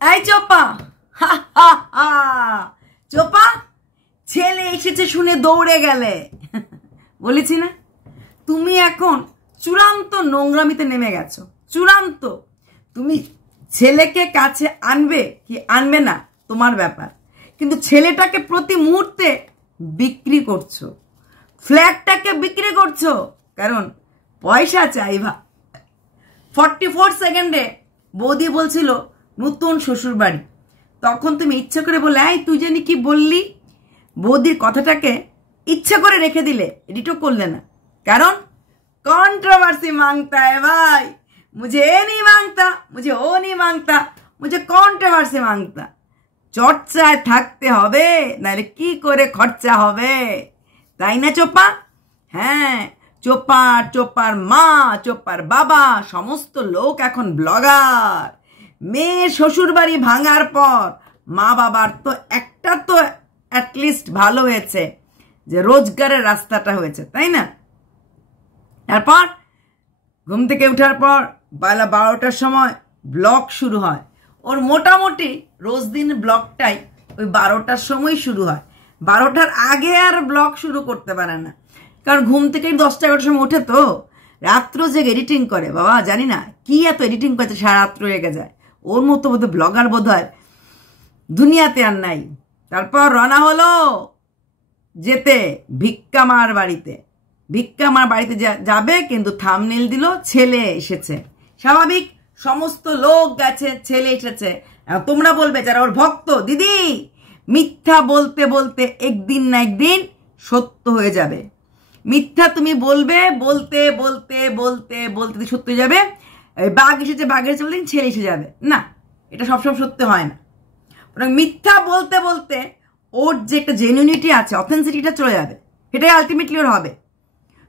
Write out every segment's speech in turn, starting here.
এই চোপা, হা হা হা, চোপা ছেলে এসেছে শুনে দৌড়ে গেলে। বলেছি না, তুমি এখন চূড়ান্ত নোংরামিতে নেমে গেছো, চূড়ান্ত। তুমি ছেলেকে কাছে আনবে কি আনবে না তোমার ব্যাপার, কিন্তু ছেলেটাকে প্রতি মুহূর্তে বিক্রি করছো, ফ্ল্যাটটাকে বিক্রি করছো, কারণ পয়সা চাই। 44 সেকেন্ডে বৌদি বলছিল নতুন শ্বশুর বাড়ি, তখন তুমি ইচ্ছা করে বলে এই তুই জানি কি বললি, বৌদির কথাটাকে ইচ্ছা করে রেখে দিলে, এডিটও করলে না, কারণ कंट्रोवर्सी मांगता है भाई, मुझे ये नहीं मांगता, मुझे वो नहीं मांगता, मुझे कंट्रोवर्सी मांगता। চর্চায় থাকতে হবে, নাহলে কি করে খরচা হবে, তাই না চোপা? হ্যাঁ, চোপার, চোপার মা, চোপার বাবা, সমস্ত লোক এখন ব্লগার। মেয়ে শ্বশুর বাড়ি ভাঙার পর মা বাবার তো একটা তো অ্যাটলিস্ট ভালো হয়েছে যে রোজগারের রাস্তাটা হয়েছে, তাই না? তারপর ঘুম থেকে ওঠার পর বেলা 12টার সময় ব্লগ শুরু হয়। ওর মোটামুটি রোজ দিন ব্লগটাই ওই 12টার সময় শুরু হয়, 12টার আগে আর ব্লগ শুরু করতে পারে না, কারণ ঘুম থেকে 10টা-11টার সময় ওঠে, তো রাত্র জেগে এডিটিং করে। বাবা জানি না কি এত এডিটিং করছে, সারা রাত্র লেগে যায়। ওর মতো বোধহয় ব্লগার বোধ হয় দুনিয়াতে আর নাই। তারপর রওনা হলো যেতে ভিক্ষামার বাড়িতে। ভিক্ষামার বাড়িতে যাবে, কিন্তু থাম্বনেল দিল ছেলে এসেছে। স্বাভাবিক, সমস্ত লোক গেছে, ছেলে এসেছে। তোমরা বলবে যারা ওর ভক্ত, দিদি মিথ্যা বলতে বলতে একদিন না একদিন সত্য হয়ে যাবে। মিথ্যা তুমি বলবে, বলতে বলতে বলতে বলতে সত্য হয়ে যাবে। বাঘ এসেছে, বাঘ এসেছে বলতে ছেলে এসে যাবে না, এটা সবসময় সত্য হয় না। মিথ্যা বলতে বলতে ওর যে একটা জেনুইনিটি আছে, অথেন্সিটিটা চলে যাবে, সেটাই আলটিমেটলি ওর হবে।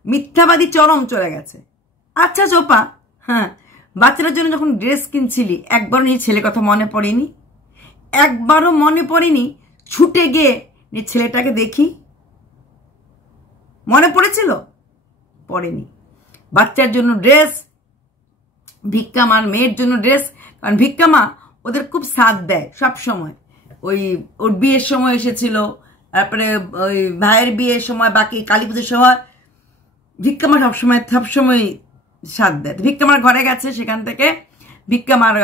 মিথ্যাবাদী চরম চলে গেছে। আচ্ছা চোপা, হ্যাঁ, বাচ্চাটার জন্য যখন ড্রেস কিনছিলি একবারও নিজের ছেলের কথা মনে পড়েনি? একবারও মনে পড়েনি ছুটে গিয়ে ছেলেটাকে দেখি? মনে পড়েছিল? পড়েনি। বাচ্চার জন্য ড্রেস, ভিক্ষামার মেয়ের জন্য ড্রেস, কারণ ভিক্ষামা ওদের খুব সাথ দেয় সব সময়। ওই ওর বিয়ের সময় এসেছিল, তারপরে ওই ভাইয়ের বিয়ের সময়, বাকি কালী পুজোর সময় ভিক্ষামা সবসময় সাথ দেয়। ভিক্ষামার ঘরে গেছে, সেখান থেকে ভিক্ষামার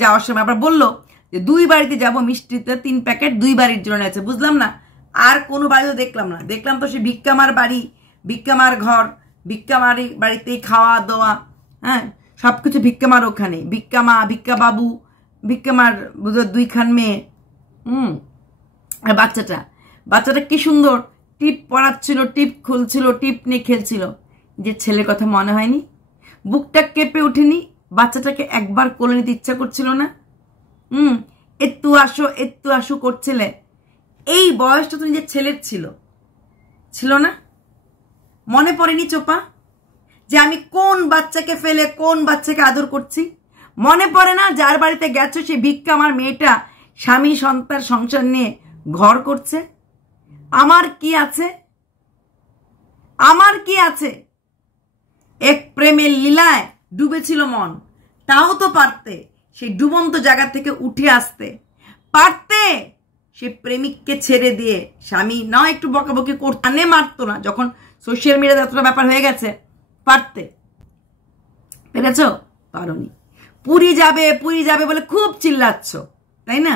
যাওয়ার সময় আবার বললো যে 2 বাড়িতে যাব, মিষ্টিতে 3 প্যাকেট 2 বাড়ির জন্য আছে। বুঝলাম না, আর কোনো বাড়িও দেখলাম না। দেখলাম তো সে ভিক্ষামার বাড়ি, ভিক্ষামার ঘর, ভিক্ষামার বাড়িতেই খাওয়া দাওয়া, হ্যাঁ, সবকিছু ভিক্ষামার ওখানে। ভিক্ষামা, ভিক্ষা বাবু, ভিক্ষামার 2খান মেয়ে। আর বাচ্চাটা কি সুন্দর টিপ পড়াচ্ছিল, টিপ খুলছিল, টিপ নিয়ে খেলছিল। যে ছেলের কথা মনে হয়নি? বুকটা কেঁপে উঠেনি? বাচ্চাটাকে একবার কোলে নিতে ইচ্ছা করছিল না? একটু আসো করছিলে। এই বয়সটা তো নিজের ছেলের ছিল না? মনে পড়েনি চোপা যে আমি কোন বাচ্চাকে ফেলে কোন বাচ্চাকে আদর করছি? মনে পড়ে না যার বাড়িতে গেছো সে ভিক্ষা আমার মেয়েটা স্বামী সন্তান সংসার নিয়ে ঘর করছে? আমার কি আছে? আমার কি আছে? এক প্রেমের লীলায় ডুবেছিল মন, তাও তো পারতে সেই ডুবন্ত জায়গা থেকে উঠে আসতে পারতে। সে প্রেমিককে ছেড়ে দিয়ে স্বামী না একটু বকাবকি করতে মারতো না, যখন সোশ্যাল মিডিয়াতে এতটা ব্যাপার হয়ে গেছে, পারতে। পেরেছ? পারোনি। পুরী যাবে বলে খুব চিল্লাচ্ছ, তাই না?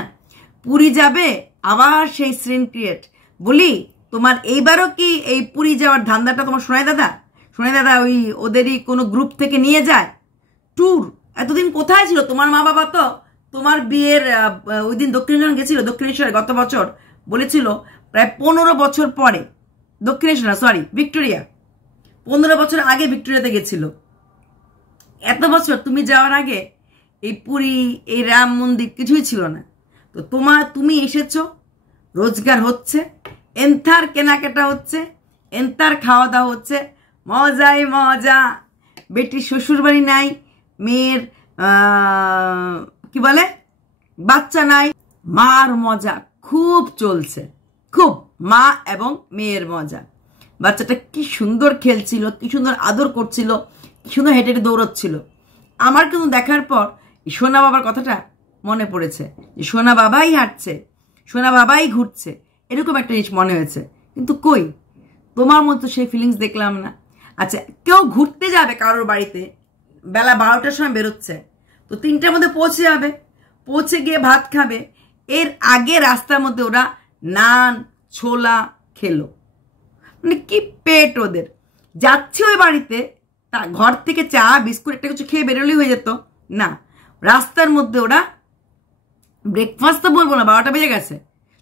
পুরী যাবে, আবার সেই সিন ক্রিয়েট। বলি তোমার এইবারও কি এই পুরী যাওয়ার ধান্দাটা তোমার সোনাই দাদা ওই ওদেরই কোনো গ্রুপ থেকে নিয়ে যায় ট্যুর? এতদিন কোথায় ছিল তোমার মা বাবা? তো তোমার বিয়ের ওই দিন দক্ষিণেশ্বর গেছিল, দক্ষিণেশ্বরে গত বছর বলেছিল প্রায় 15 বছর পরে, ভিক্টোরিয়া 15 বছর আগে ভিক্টোরিয়াতে গেছিল। এত বছর তুমি যাওয়ার আগে এই পুরী, এই রাম মন্দির কিছুই ছিল না। তো তুমি এসেছো, রোজগার হচ্ছে, এন্থার কেনাকাটা হচ্ছে, এন্থার খাওয়া দাওয়া হচ্ছে, মজাই মজা। বেটির শ্বশুর বাড়ি নাই, মেয়ের কি বলে বাচ্চা নাই, মার মজা খুব চলছে, খুব মা এবং মেয়ের মজা। বাচ্চাটা কি সুন্দর খেলছিল, কি সুন্দর আদর করছিল, কি সুন্দর হেঁটে হেঁটে দৌড়চ্ছিল। আমার কিন্তু দেখার পর সোনা বাবার কথাটা মনে পড়েছে যে সোনা বাবাই হাঁটছে, সোনা বাবাই ঘুরছে, এরকম একটা জিনিস মনে হয়েছে। কিন্তু কই, তোমার মতো সেই ফিলিংস দেখলাম না। আচ্ছা, কেউ ঘুরতে যাবে কারোর বাড়িতে, বেলা 12টার সময় বেরোচ্ছে, তো 3টার মধ্যে পৌঁছে যাবে, পৌঁছে গিয়ে ভাত খাবে, এর আগে রাস্তার মধ্যে ওরা নান ছোলা খেলো। মানে কি পেট ওদের। যাচ্ছে ওই বাড়িতে, তা ঘর থেকে চা বিস্কুট একটা কিছু খেয়ে বেরোলেই হয়ে যেত না, রাস্তার মধ্যে ওরা ব্রেকফাস্ট তো বলবো না, 12টা বেজে গেছে,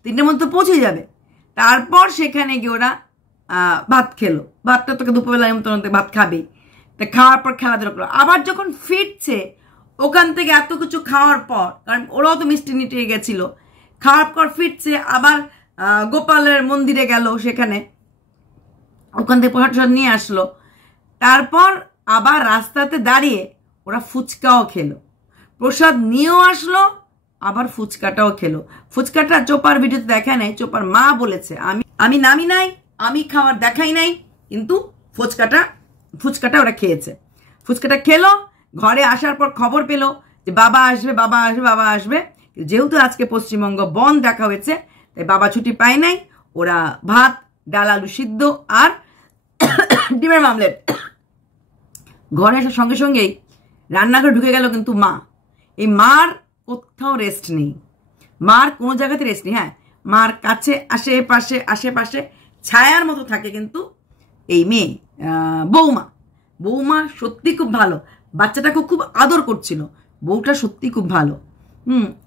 3টার মধ্যে পৌঁছে যাবে, তারপর সেখানে গিয়ে ওরা ভাত খেলো। ভাতটা তোকে দুপুরবেলা মতো ভাত খাবেই, তা খাওয়ার পর খেলাধুলা করলো। আবার যখন ফিরছে ওখান থেকে এত কিছু খাওয়ার পর, কারণ ওরাও তো মিষ্টি নিতে গেছিল, খাওয়ার পর ফিরছে, আবার গোপালের মন্দিরে গেল, সেখানে ওখান থেকে প্রসাদ নিয়ে আসলো, তারপর আবার রাস্তাতে দাঁড়িয়ে ওরা ফুচকাও খেলো, প্রসাদ নিয়েও আসলো, আবার ফুচকাটাও খেলো। ফুচকাটা চোপার ভিডিওতে দেখা নাই, চোপার মা বলেছে আমি নামি নাই, আমি খাওয়ার দেখাই নাই, কিন্তু ফুচকাটা ওরা খেয়েছে। ফুচকাটা খেলো, ঘরে আসার পর খবর পেলো যে বাবা আসবে বাবা আসবে বাবা আসবে। যেহেতু আজকে পশ্চিমবঙ্গ বন্ধ দেখা হয়েছে, তাই বাবা ছুটি পায় নাই, ওরা ভাত ডাল আলু সিদ্ধ আর ডিমের মামলেট। ঘরে আসার সঙ্গে সঙ্গেই রান্নাঘরে ঢুকে গেল কিন্তু মা। এই মার কোথাও রেস্ট নেই, মার কোনো জায়গাতে রেস্ট নেই। হ্যাঁ, মার কাছে আশেপাশে ছায়ার মতো থাকে কিন্তু এই মেয়ে বৌমা সত্যি খুব ভালো, বাচ্চাটাকে খুব আদর করছিল, বউটা সত্যি খুব ভালো।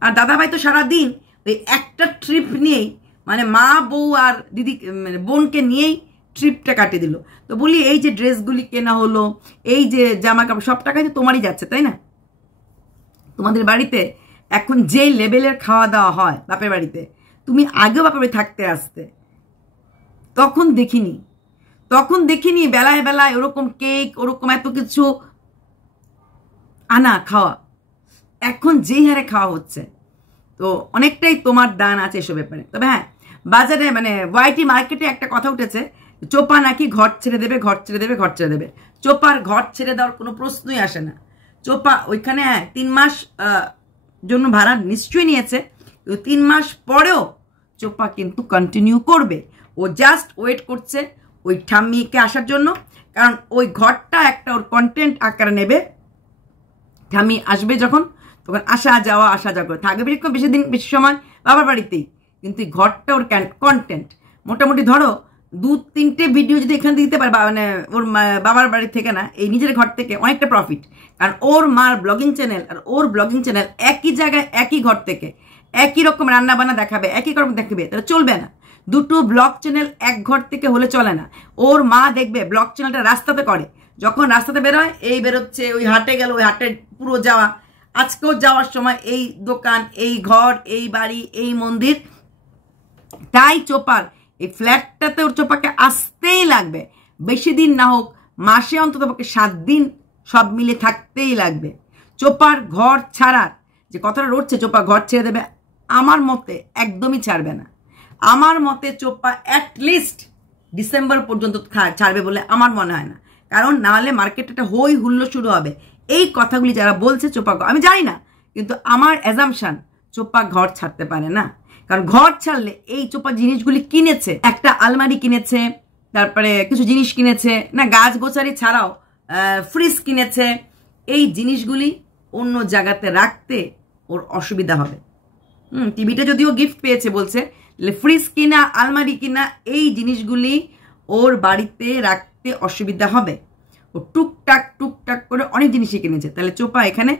আর দাদাভাই তো সারাদিন ওই একটা ট্রিপ নিয়েই, মানে মা বউ আর দিদি মানে বোনকে নিয়েই ট্রিপটা কাটিয়ে দিল। তো বলি এই যে ড্রেসগুলি কেনা হলো, এই যে জামা কাপড়, সব টাকাই তো তোমারই যাচ্ছে, তাই না? তোমাদের বাড়িতে এখন যে লেভেলের খাওয়া দাওয়া হয় বাপের বাড়িতে, তুমি আগেও বাপের বাড়ি থাকতে আসতে, তখন দেখিনি বেলায় বেলায় ওরকম কেক, ওরকম এত কিছু আনা খাওয়া। এখন যেই হারে খাওয়া হচ্ছে, তো অনেকটাই তোমার দান আছে এসব ব্যাপারে। তবে হ্যাঁ, বাজারে মানে ওয়াইটি মার্কেটে একটা কথা উঠেছে, চোপা নাকি ঘর ছেড়ে দেবে। চোপার ঘর ছেড়ে দেওয়ার কোনো প্রশ্নই আসে না। চোপা ওইখানে 3 মাস জন্য ভাড়া নিশ্চয়ই নিয়েছে, 3 মাস পরেও চোপা কিন্তু কন্টিনিউ করবে। ও জাস্ট ওয়েট করছে ওই ঠাম্মিকে আসার জন্য, কারণ ওই ঘরটা একটা ওর কন্টেন্ট আকারে নেবে। ঠাম্মি আসবে যখন, তখন আসা যাওয়া করে থাকবে বেশি সময় বাবার বাড়িতেই, কিন্তু এই ঘরটা ওর কন্টেন্ট। মোটামুটি ধরো 2-3টে ভিডিও যদি এখানে দিতে পারে, মানে ওর বাবার বাড়ি থেকে না, এই নিজের ঘর থেকে অনেকটা প্রফিট। কারণ ওর মার ব্লগিং চ্যানেল আর ওর ব্লগিং চ্যানেল একই জায়গায়, একই ঘর থেকে একই রকম রান্না বান্না দেখাবে, একই রকম দেখাবে, তাহলে চলবে না। দুটো ব্লগ চ্যানেল এক ঘর থেকে হলে চলে না। ওর মা দেখবে ব্লগ চ্যানেলটা রাস্তাতে করে, যখন রাস্তাতে বেরোয়, এই বেরোচ্ছে, ওই হাটে গেল, ওই হাটে পুরো যাওয়া, আজকেও যাওয়ার সময় এই দোকান, এই ঘর, এই বাড়ি, এই মন্দির। তাই চোপার এই ফ্ল্যাটটাতে ওর চোপাকে আসতেই লাগবে, বেশি দিন না হোক, মাসে অন্তত 7 দিন সব মিলে থাকতেই লাগবে। চোপার ঘর ছাড়ার যে কথাটা রটছে, চোপা ঘর ছেড়ে দেবে, আমার মতে একদমই ছাড়বে না। আমার মতে চোপা অ্যাটলিস্ট ডিসেম্বর পর্যন্ত ছাড়বে বলে আমার মনে হয় না, কারণ নাহলে মার্কেটে একটা হই হুল্লো শুরু হবে। এই কথাগুলি যারা বলছে চোপা, আমি জানি না, কিন্তু আমার অ্যাজাম্পশন চোপা ঘর ছাড়তে পারে না। কারণ ঘর ছাড়লে এই চোপা জিনিসগুলি কিনেছে, একটা আলমারি কিনেছে, তারপরে কিছু জিনিস কিনেছে না, গাছ গোছারি ছাড়াও ফ্রিজ কিনেছে, এই জিনিসগুলি অন্য জায়গাতে রাখতে ওর অসুবিধা হবে। টিভিটা যদিও গিফট পেয়েছে বলছে, ফ্রিজ কিনা, আলমারি কিনা, এই জিনিসগুলি ওর বাড়িতে রাখতে অসুবিধা হবে। ও টুকটাক করে অনেক জিনিসই কিনেছে। তাহলে চোপা এখানে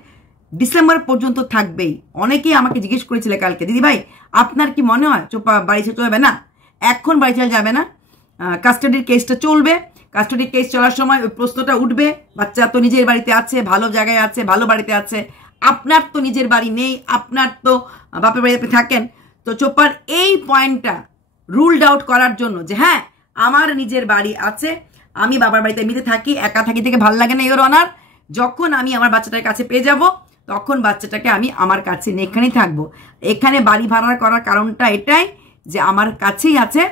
ডিসেম্বর পর্যন্ত থাকবেই। অনেকেই আমাকে জিজ্ঞেস করেছিল কালকে, দিদি ভাই আপনার কি মনে হয় চোপা বাড়ি ছেড়ে চলে যাবে? না, এখন বাড়ি ছেড়ে যাবে না, কাস্টাডির কেসটা চলবে। কাস্টাডির কেস চলার সময় ওই প্রশ্নটা উঠবে, বাচ্চা তো নিজের বাড়িতে আছে, ভালো জায়গায় আছে, ভালো বাড়িতে আছে, আপনার তো নিজের বাড়ি নেই, আপনার তো বাপের বাড়িতে থাকেন। তো চোপার এই পয়েন্টটা রুলড আউট করার জন্য যে হ্যাঁ আমার নিজের বাড়ি আছে, আমি বাবার বাড়িতে এমনিতে থাকি, একা থাকি থেকে ভাল লাগে না ইওর অনার, যখন আমি আমার বাচ্চাটার কাছে পেয়ে যাব তখন বাচ্চাটাকে আমি আমার কাছে নিয়ে এখানেই থাকবো। এখানে বাড়ি ভাড়া করার কারণটা এটাই যে আমার কাছেই আছে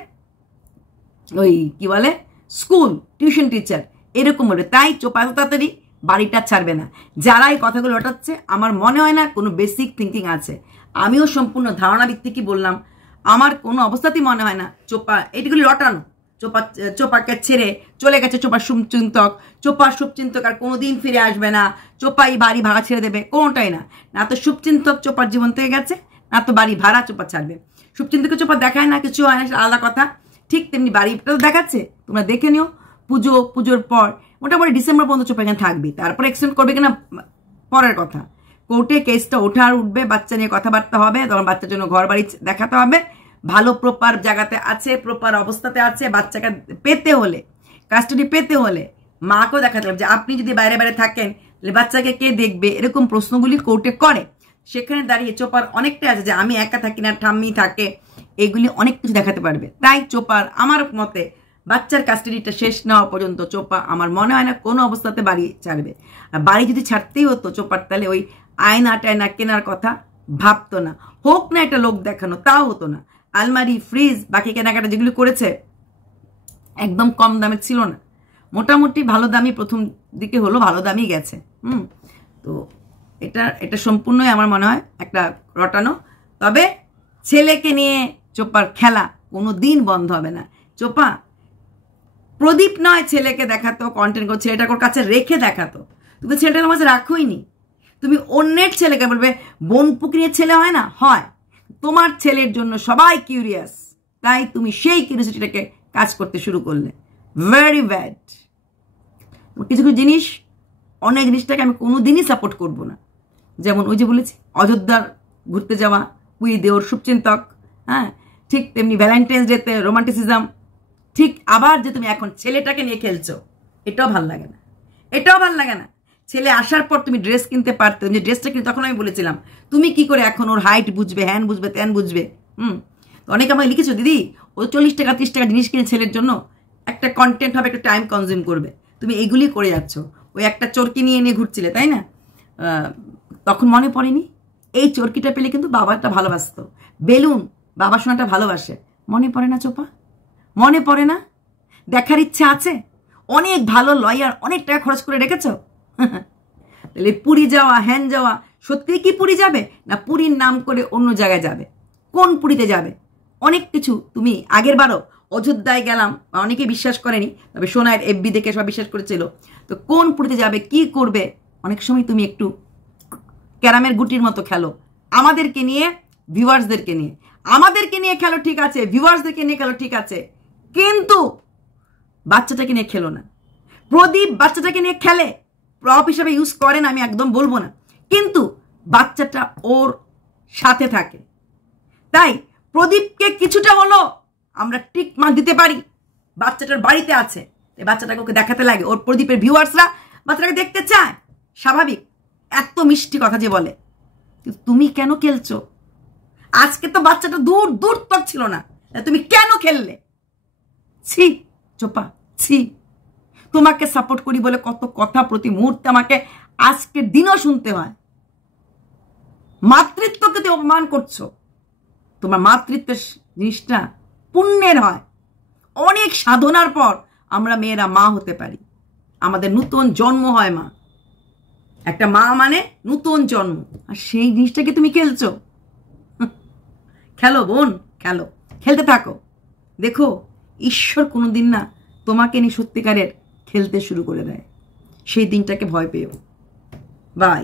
ওই কি বলে স্কুল, টিউশন টিচার, এরকম বলে। তাই চোপা এত তাড়াতাড়ি বাড়িটা ছাড়বে না। যারা এই কথাগুলো রটাচ্ছে আমার মনে হয় না কোনো বেসিক থিঙ্কিং আছে। আমিও সম্পূর্ণ ধারণা ভিত্তিকই বললাম, আমার কোনো অবস্থাতেই মনে হয় না চোপা এটিগুলি রটানো। চোপাকে ছেড়ে চলে গেছে চোপার শুভচিন্তক, চোপার শুভচিন্তক আর কোনোদিন ফিরে আসবে না, চোপা এই বাড়ি ভাড়া ছেড়ে দেবে, কোনোটাই না। না তো শুভচিন্তক চোপার জীবন থেকে গেছে, না তো বাড়ি ভাড়া চোপা ছাড়বে। শুভচিন্তকে চোপা দেখায় না, কিছু হয় না, সেটা আলাদা কথা। ঠিক তেমনি বাড়িটা দেখাচ্ছে, তোমরা দেখে নিও। পুজোর পর মোটামুটি ডিসেম্বর পর্যন্ত চোপা এখানে থাকবে, তারপর এক্সটেন্ড করবে কিনা পরের কথা। কোর্টে কেসটা ওঠার উঠবে, বাচ্চা নিয়ে কথাবার্তা হবে, তখন বাচ্চার জন্য ঘর বাড়ি দেখাতে হবে, ভালো প্রপার জায়গাতে আছে, প্রপার অবস্থাতে আছে। বাচ্চাকে পেতে হলে, কাস্টাডি পেতে হলে মাকেও দেখাতে হবে যে আপনি যদি বাইরে বাইরে থাকেন তাহলে বাচ্চাকে কে দেখবে, এরকম প্রশ্নগুলি কোর্টে করে। সেখানে দাঁড়িয়ে চোপার অনেকটাই আছে যে আমি একা থাকি না, ঠাম্মি থাকে, এগুলি অনেক কিছু দেখাতে পারবে। তাই চোপার আমার মতে বাচ্চার কাস্টাডিটা শেষ নেওয়া পর্যন্ত চোপা আমার মনে হয় না কোনো অবস্থাতে বাড়ি ছাড়বে। আর বাড়ি যদি ছাড়তেই হতো চোপার, তাহলে ওই আয়না টায়না কেনার কথা ভাবতো না, হোক না একটা লোক দেখানো, তাও হতো না। আলমারি, ফ্রিজ, বাকি কেনাকাটা যেগুলি করেছে একদম কম দামে ছিল না, মোটামুটি ভালো দামই প্রথম দিকে হলো, ভালো দামই গেছে। তো এটা সম্পূর্ণই আমার মনে হয় একটা রটানো। তবে ছেলেকে নিয়ে চোপার খেলা কোনো দিন বন্ধ হবে না। চোপা প্রদীপ নয় ছেলেকে দেখাতো, কন্টেন্ট করে ছেলেটাকে ওর কাছে রেখে দেখাতো। তুমি ছেলেটার মাঝে রাখোই নি, তুমি অন্যের ছেলেকে বলবে বোন পুকুরের ছেলে হয় না, হয়। তোমার ছেলের জন্য সবাই কিউরিয়াস, তাই তুমি সেই কিউরিয়াসিটিটাকে কাজ করতে শুরু করলে। Very bad. কিছু কিছু জিনিস, অনেক জিনিসটাকে আমি কোনো দিনই সাপোর্ট করবো না। যেমন ওই যে বলেছি অযোধ্যার ঘুরতে যাওয়া, পুরী দেওর শুভচিন্তক, হ্যাঁ, ঠিক তেমনি ভ্যালেন্টাইন্স ডেতে রোমান্টিসিজম, ঠিক আবার যে তুমি এখন ছেলেটাকে নিয়ে খেলছো, এটাও ভাল লাগে না, এটাও ভাল লাগে না। ছেলে আসার পর তুমি ড্রেস কিনতে পারতে, যে ড্রেসটা কিনে তখন আমি বলেছিলাম তুমি কি করে এখন ওর হাইট বুঝবে, হ্যান বুঝবে, ত্যান বুঝবে। তো অনেকে আমাকে লিখেছো দিদি ও 40 টাকা 30 টাকা জিনিস কিনে ছেলের জন্য, একটা কন্টেন্ট হবে, একটা টাইম কনজিউম করবে, তুমি এইগুলি করে যাচ্ছ। ওই একটা চরকি নিয়ে ঘুরছিলে, তাই না? তখন মনে পড়েনি এই চরকিটা পেলে কিন্তু বাবাটা ভালোবাসতো, বেলুন বাবা সোনাটা ভালোবাসে, মনে পড়ে না চোপা? মনে পড়ে না? দেখার ইচ্ছা আছে? অনেক ভালো লয়ার, অনেক টাকা খরচ করে রেখেছো। তাহলে পুরী যাওয়া, হ্যান যাওয়া, সত্যি কি পুরী যাবে না পুরীর নাম করে অন্য জায়গায় যাবে? কোন পুরীতে যাবে? অনেক কিছু তুমি আগের বারও অযোধ্যায় গেলাম, অনেকে বিশ্বাস করেনি, তবে সোনার এফবি দেখে সব বিশ্বাস করেছিল। তো কোন পুরীতে যাবে, কি করবে? অনেক সময় তুমি একটু ক্যারামের গুটির মতো খেলো, আমাদেরকে নিয়ে, ভিউয়ার্সদেরকে নিয়ে। আমাদেরকে নিয়ে খেলো ঠিক আছে, ভিউয়ার্সদেরকে নিয়ে খেলো ঠিক আছে, কিন্তু বাচ্চাটাকে নিয়ে খেলো না। প্রদীপ বাচ্চাটাকে নিয়ে খেলে, প্রপ হিসাবে ইউজ করেন, আমি একদম বলবো না, কিন্তু বাচ্চাটা ওর সাথে থাকে। তাই প্রদীপকে কিছুটা হলো আমরা টিক মার্ক দিতে পারি, বাচ্চাটার বাড়িতে আছে, বাচ্চাটাকে ওকে দেখাতে লাগে, ওর প্রদীপের ভিউয়ার্সরা বাচ্চাটাকে দেখতে চায়, স্বাভাবিক। এত মিষ্টি কথা যে বলে, কিন্তু তুমি কেন খেলছো? আজকে তো বাচ্চাটা দূর দূর তক ছিল না, তুমি কেন খেললে? ছি চোপা, ছি। তোমাকে সাপোর্ট করি বলে কত কথা প্রতি মুহূর্তে আমাকে আজকের দিনও শুনতে হয়। মাতৃত্বকে তুমি অপমান করছো। তোমার মাতৃত্বের জিনিসটা পুণ্যের হয়, অনেক সাধনার পর আমরা মেয়েরা মা হতে পারি, আমাদের নতুন জন্ম হয়। মা, একটা মা মানে নতুন জন্ম, আর সেই জিনিসটাকে তুমি খেলছো। খেলো বোন, খেলো, খেলতে থাকো। দেখো ঈশ্বর কোনোদিন না তোমাকে নিয়ে সত্যিকারের খেলতে শুরু করে দেয়, সেই দিনটাকে ভয় পেও। বাই।